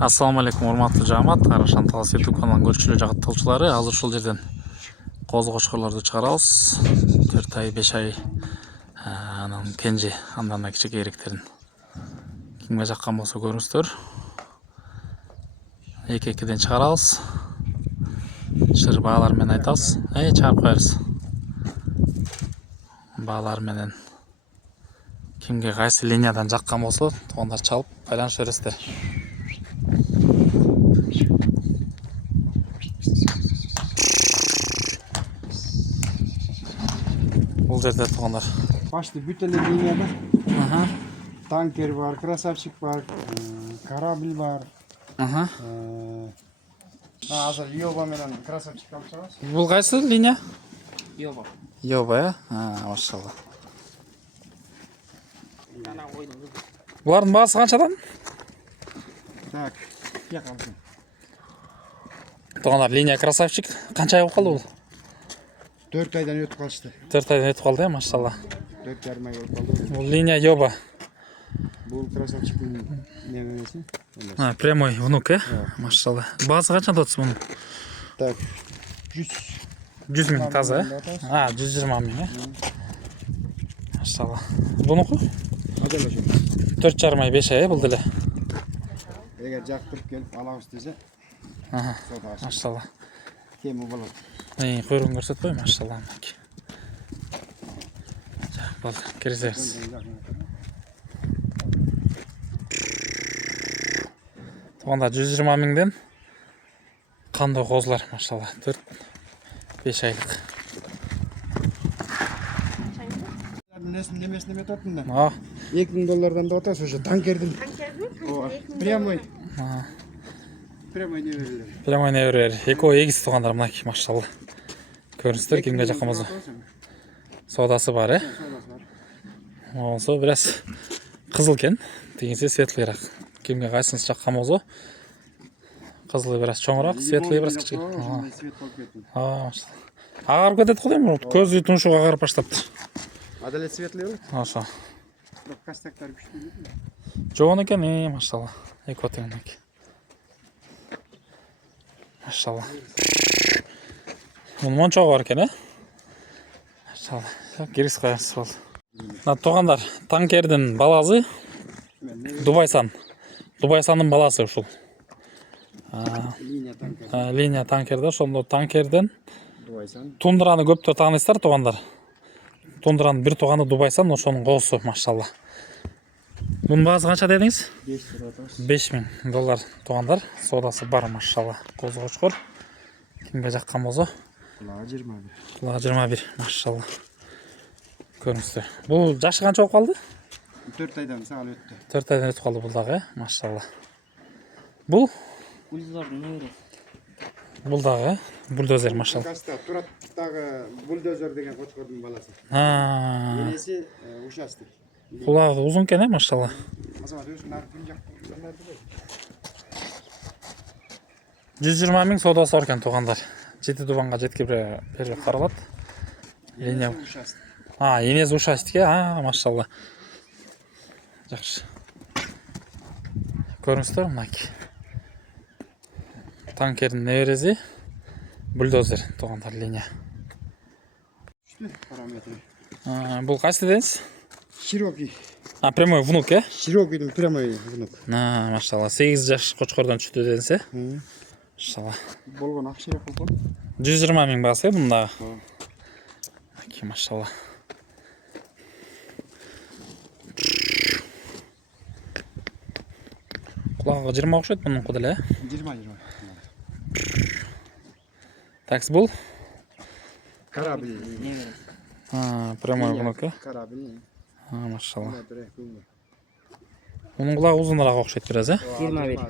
Assalamu alaikum, урматтуу жамаат. Карашан Талас YouTube каналынын көрчүлүү жагаттоочулары. Азыр ушул жерден козу кочкорлорду чыгарабыз. 4 ай, 5 ай анан кенже, андан кичике эректерин. Кимге жаккан болсо көрүңүздөр. Эки-экиден чыгарабыз. Шыр баалар менен айтабыз. Чыгарып коебуз. Баалар менен кимге кайсы линиядан жаккан болсо, туугандар чалып байланыша бересиздер. Бул жерде туугандар. Başta bütün linyada tanker var, krasavчик var, karabil var. Hazır Yoba menен krasavчик alacağız. Бул кайсы линия? Yoba. Yoba, машалла. Булардын баасы канчадан? Так, yakalım. Туугандар, линия красавчик канча ай болуп калды бул? 4 aydan ötüp kalıştı. 4 айдан өтүп калды, машалла. 4,5 ay olup kaldı. Бул линия Yoba. Bu krasavчиктин немesi. Прямой внук, машалла. Баасы канча атат мунун? Так, 100 миң таза, 120 миң, машалла. Бунуку? Adalaşım. 4,5 ай, 5 ай бул деле. Eğer jaktırıp gelip alağız dese. Машалла. Kemi болады. Кuyругун көрсөтпөй, машалла. Бол, киргизебиз. Туугандар 120 миңден кандуу козулар, машалла. 4-5 айлык. Немесine metotun da. $2,000'dan da atası şu tankerdim. Прямой. Прямой не verilir. Прямой не берер. Экөө эгиз туугандар мынакей, машалла. Көрүңүздөр, кимге жаккан болсо. Содасы бар, Болсо бир аз кызыл экен, дегенсе светлыйраак. Кимге кайсынысы жаккан болсо. Кызылы бир аз чоңураак, светлый бир аз кичике. Машалла. Агарып кетет го дейм, көзү туншук агарып баштаптыр. Adalet светлый olur. Ошо. Kastaklar güçlü değil mi? Жоон экен, машалла. Экөө тең мынакей. Машалла. Мунун мончогу бар экен, Машалла. Киргиз коебуз болду. Туугандар, танкердин баласы Дубайсан. Дубайсандын баласы ушул. Линия танкерде, ошондо танкерден Тундраны көптөр тааныйсыздар, туугандар. Тундранын бир тууганы Дубайсан, ошонун коосу, машалла. Мунун баасы канча дедиңиз? $5,000 туугандар. Содасы бар, машалла. Козу кочкор. Кимге жаккан болсо? Кулагы 21, машалла. Көрүңүздөр. Бул жашы канча болуп калды? 4 aydan sağ öttü. 4 айдан өтүп калды бул дагы, машалла. Бул? Бул дагы, бульдозер, машалла. Kasta Turat'tagı buldozer деген koçkordun balası. Yenesi uşastı. Кулагы узун экен, машалла. Azama diyorsun narı pinjak. 120 миң содасы бар экен, туугандар. 7 дубанга жеткирип каралат. Линия. Енези ушастике, машалла. Жакшы. Көрүңүздөр, мынакей. Танкердин неберези бульдозер, туугандар, линия. Parametre. Бул кайсы дедиңиз? Широкий. Прямой внук, Широкийдин прямой внук. Машалла. 8 жаш кочкордон түштү дедиңиз, Машалла. Болгон акчырак болгон. 120 миң баасы, мында. Машалла. Кулагы 20 окшойт мунунку деле, 20. Такс бул? Karabil. Прямой внук, Karabil. Машалла. Мунун кулагы узунураак окшойт бир аз, 21.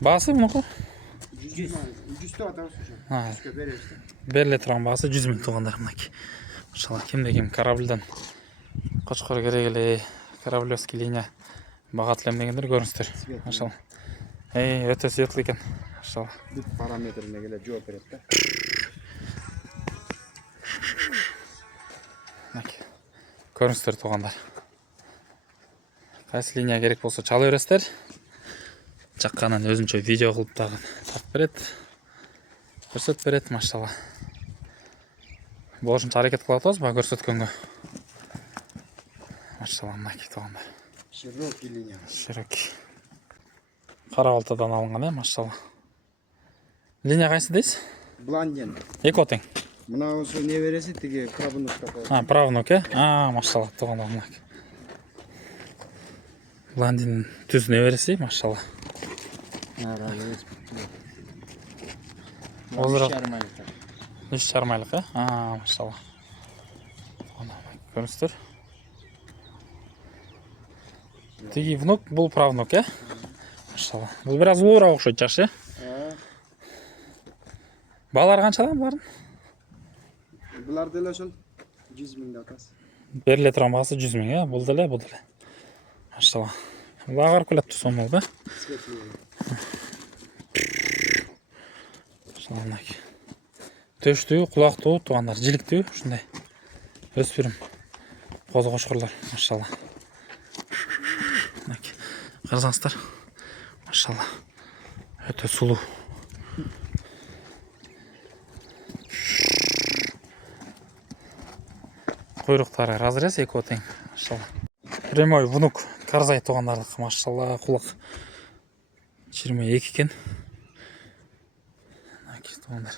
Баасы мунуку? 100 атабыз ошо. Бериле турган баасы 100 миң, туугандар, мынакей. Машалла, кимде ким корабльден кочкор керек эле, кораблевский линия багат элем дегендер көрүңүздөр. Машалла. Өтө светлый экен. Машалла. Бүт параметрине келе жооп берет да. Көрүңүздөр, туугандар. Кайсы линия керек болсо чала бересиздер. Жакканын өзүнчө видео кылып дагы тартып берет. Көрсөтүп берет, машалла. Болушунча аракет кылып атабызбы көрсөткөнгө. Машалла, мынакей туугандар. Широкий линия. Широкий. Кара балтадан алынган, машалла. Линия кайсы дейсиз? Блондин. Эки отең. Мынаусы не береси, тиги правнук. Правнук, машалла, туугандар мынакей. Блондин түз небереси, машалла. Озыраак 3,5 айлык, машалла. Көрүңүздөр. Тиги внук, бул правнук, машалла. Бул бир аз улуураак окшойт жашы. Балалар канчадан булардын? Булар деле ошол 100 миңге атасы. Бериле турган баасы 100 миң, бул деле. Машалла. Бул агар келет сомол, Машалла, мынакей. Төштүү, кулактуу, туугандар, жиликтүү, ушундай. Өспүрүм. Козу кошкорлор, машалла. Мынакей. Карасаңыздар. Машалла. Өтө сулуу. Куйруктары разрез, эки отең, машалла. Прямой внук Карзай туугандардык, машалла, кулак 22 экен. Мынакей туугандар.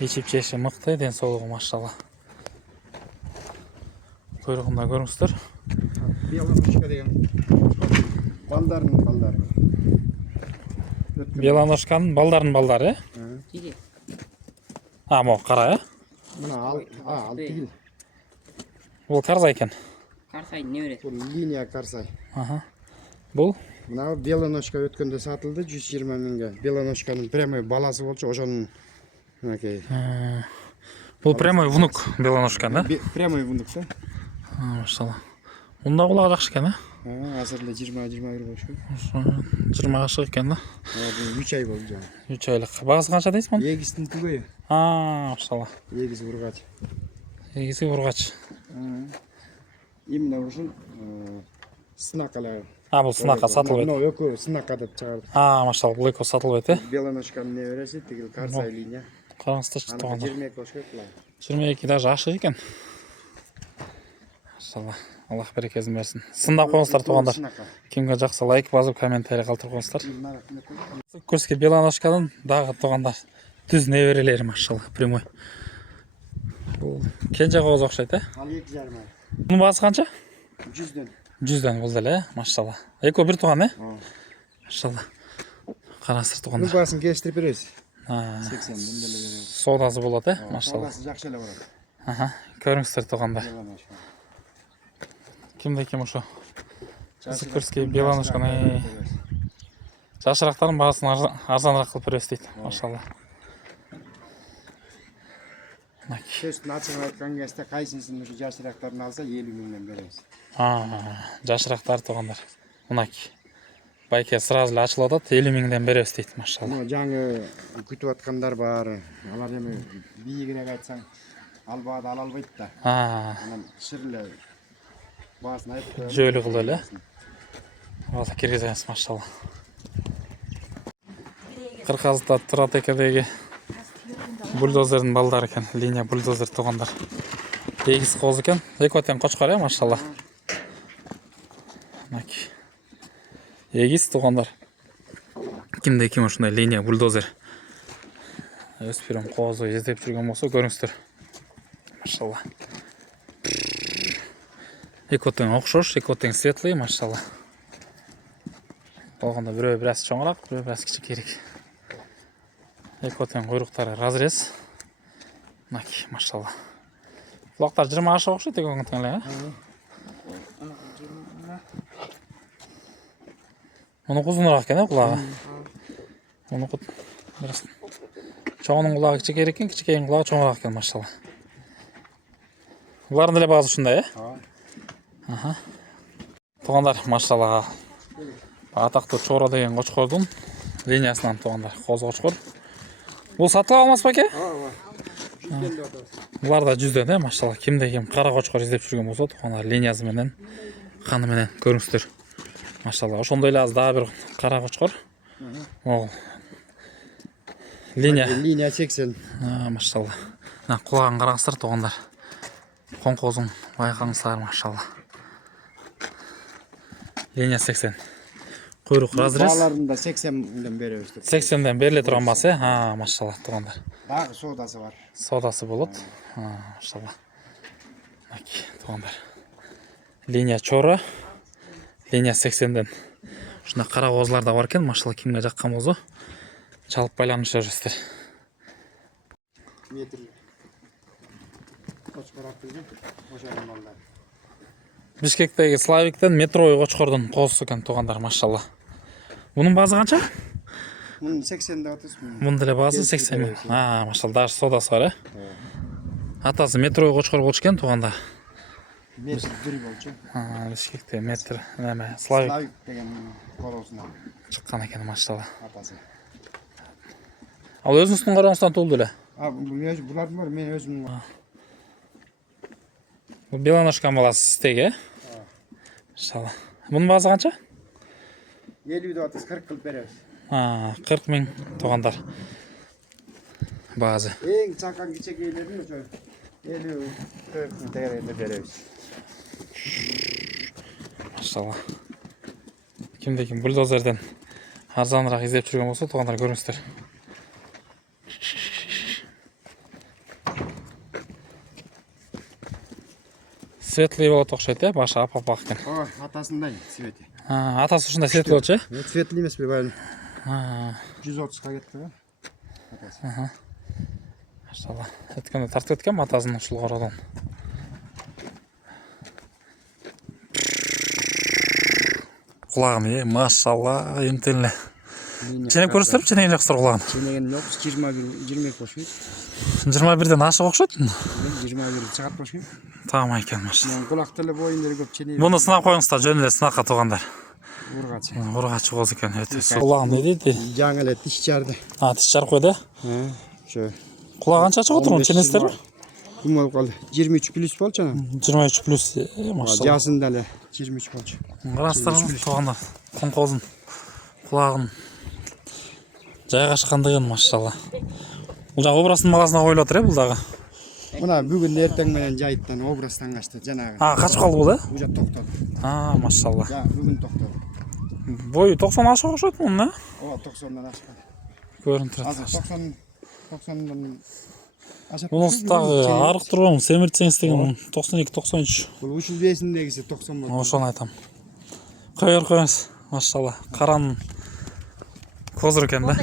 Ичип-чеши мыкты, ден соолугу, машалла. Куйругунда көрүңүздөр. Белоночка деген. Балдардын балдары. Белоношканын балдардын балдары, Тиги. Мо кара, Мына ал тигил. Бул Карзай экен. Карсай не берет? Бул линия Карсай. Бул Мына белоночка өткөндө сатылды 120 миңге. Белоночканын прямой баласы болчу, ошонун мынакей. бул прямой внук белоношкан, да? Прямой внук, да? Машалла. Мында кулагы жакшы экен, Азыр эле 20-21 болушу. 20 ашык экен, да? Бул 3 ай болду. 3 айлык. Багасы канча дейсиз мунун? Эгистин түгөйү. Машалла. Эгиз ургач. Эгизи ургач. Именно ушул сынакалар. Бул сынакка сатылбайт. Мына экөө сынакка деп чыгарды. Машалла, бул экөө сатылбайт, Белоночканын не береси, тигил Карсай линия. Караңыздарчы туугандар. 22 болуш керек булар. 22 даже ашык экен. Машалла. Аллах берекесин берсин. Сындап коюңуздар туугандар. Кимге жакса лайк басып, комментарий калтырып коюңуздар. Курский белоношканын дагы туугандар. Түз неберелери, машалла, прямой. Бул кенже кооз окшойт, Ал 2,5 ай. Мунун баасы канча? 100дөн. 100дөн бул деле, машалла. Экөө бир тууган, Машалла. Караңыздар Мунун туугандар. баасын кештирип беребиз. 80ден 80ден деле беребиз. Соодасы болот, машалла. Баасы жакшы эле болот. Көрүңүздөр туугандар. Кимде ким ошо? Курский белоношканы жашырактардын баасын арзаныраак кылып беребиз дейт, машалла. Сөзүн ачык айткан кезде кайсысын ушу жашырактарын алса 50 миңден беребиз. Жашырактар туугандар. Мынакей. Байке сразу эле ачылып атат, 50 миңден беребиз дейт, машалла. Мына жаңы күтүп аткандар баары. Алар эми бийигирээк айтсаң ал баада ала албайт да. Анан шыр эле баасын айтып коём. Жөлү кылып эле. Баата киргизебиз, машалла. Кырказда Туратекедеги бульдозердин балдары экен, линия бульдозер туугандар. Эгиз кооз экен, эки отең кочкор, машалла. Мынакей. Эгиз туугандар. Кимде ким ушундай линия бульдозер өспүрүм коозу издеп жүргөн болсо көрүңүздөр. Машалла. Эки отең окшош, эки отең светлый, машалла. Болгондо бирөө бир аз чоңураак, бирөө бир аз кичикейирээк. Эки отең куйруктары разрез. Мынакей, машалла. Кулактар 20 ашык окшойт, эки отең эле, Мунуку узунураак экен, кулагы. Мунуку бир аз чоңунун кулагы кичикейирээк экен, кичикейинин кулагы чоңураак экен, машалла. Булардын деле баасы ушундай, Туугандар, машалла. Атактуу Чоро деген кочкордун линиясынан туугандар, кооз кочкор. Бул сатылып алмасбы аке? Булар да 100дөн, машалла. Кимде ким кара кочкор издеп жүргөн болсо, туугандар линиясы менен, каны менен көрүңүздөр. Машалла. Ошондой эле аз дагы бир кара кочкор. Ол Линия 80. Машалла. Мына кулагын караңыздар туугандар. Коңкозун байкаңыздар, машалла. Линия 80. Куйрук разрез. Баларында 80ден беребиз. 80ден бериле турган басы. Машалла туугандар. Дагы содасы бар. Содасы болот. Машалла. Аки туугандар. Линия чора. Линия 80ден. Ушундай кара козулар да бар экен, машалла, кимге жаккан болсо чалып байланышып жүрүсүздөр. Метр. Кочкор аттырды. Ошонун балдар. Бишкектеги Славиктен метровый кочкордун козусу экен туугандар, машалла. Мунун баазы канча? Мунун 80 атыс. Мунун деле баасы 80. Машалла, даже содасы бар, Атасы метровый кочкор болчу экен туугандар. Метр бир болчу. Бишкекте метр неме Славик Славик деген коросуна чыккан экен, машалла. атасы. Ал өзүңүздүн кароңуздан туулду эле. Булардын бар, мен өзүм. Бул белоношкан баласы сиздеги, Машалла. Мунун баасы канча? 50 атыс 40 кылып беребиз. 40 000 туугандар. Баазы. Эң чакан кичекейлерин ошо 54 000 тегеренде беребиз. Машалла. Кимде-ким бульдозерден арзаныраак издеп жүргөн болсо, туугандар көрүңүздөр. Светлый болот окшойт, башы апа-апак экен. Атасындай цвети. Атасы ушундай светлый болчу, Цветли эмес бир 130га кетти го. Атасы. Машалла. Өткөндө тартып кеткен атасынын ушул кородон. Кулагын, машалла, эмтеле. Ченек көрүңүздөрбү, ченеген жаксыздар кулагын. Ченеген жок, 22 кошойт. 21ден ашык окшойт. 21 чыгат кошойт. Тамам экен, машалла. Кулак деле боюнда көп ченек. Муну сынап коюңуздар, жөн эле сынакка туугандар. Ургачы. Ургачы коз экен, өтө. Кулагын не дейт? Жаңы эле тиш жарды. Тиш жарып койду. Ошо. Кулак канча чыгып отурган, ченесиздерби? Ким болуп калды? 23 плюс болчу анан. 23 плюс, машалла. Жасында эле 23 болчу. Караңыздар, туугандар. Коңкозун кулагын жайгашкандыгын, машалла. Бул жагы образдын баласына коюлуп атыр, бул дагы. Мына бүгүн эртең менен жайыттан образдан качты жанагы. Качып калды бул, Уже токтоду. Машалла. Бүгүн токтоду. Бою 90 ашык окшойт мунун, Ооба, 90дан ашкан. Көрүнүп турат. Азыр 90дан ашат. Мунус дагы арык турган, семиртсеңиз деген 92-93. Бул ушул бесиндегиси 90 болду. Ошону айтам. Коюңуз, машалла. Каранын козур экен да.